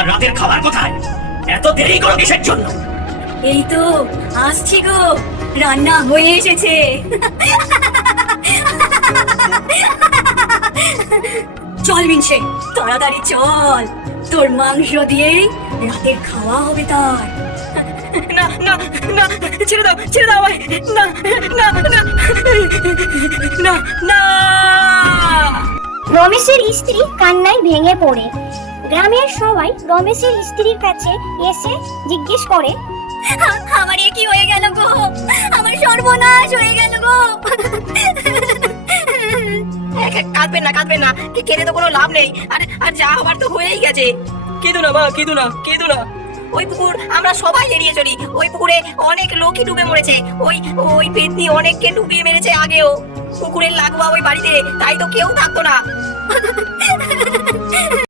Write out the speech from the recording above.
আমার রাতের খাবার কোথায়? এত দেরি করো কিসের জন্য? এই তো আসছি গো, রান্না হয়ে এসেছে। চল মিনসে, তাড়াতাড়ি চল, তোর মাংস দিয়েই রাতের খাওয়া হবে তার। না না না, ছেড়ে দাও ছেড়ে দাও আমায়। না না না না না। রমেশের স্ত্রী কান্নায় ভেঙে পড়ে। গ্রামের সবাই রমেশের স্ত্রীর কাছে এসে জিজ্ঞেস করে, আমার এ কি হয়ে গেল গো, আমার সর্বনাশ হয়ে গেল গো। কাঁদবেন না কাঁদবেন না, কেঁদে তো কোনো লাভ নেই। আর আর যা হবার তো হয়েই গেছে। কেঁদো না মা, কেঁদো না কেঁদো না। ওই পুকুর আমরা সবাই এড়িয়ে চলি। ওই পুকুরে অনেক লোকই ডুবে মরেছে। ওই ওই পেতনি অনেককে ডুবিয়ে মেরেছে আগেও। পুকুরের লাগোয়া ওই বাড়িতে, তাই তো কেউ থাকতো না।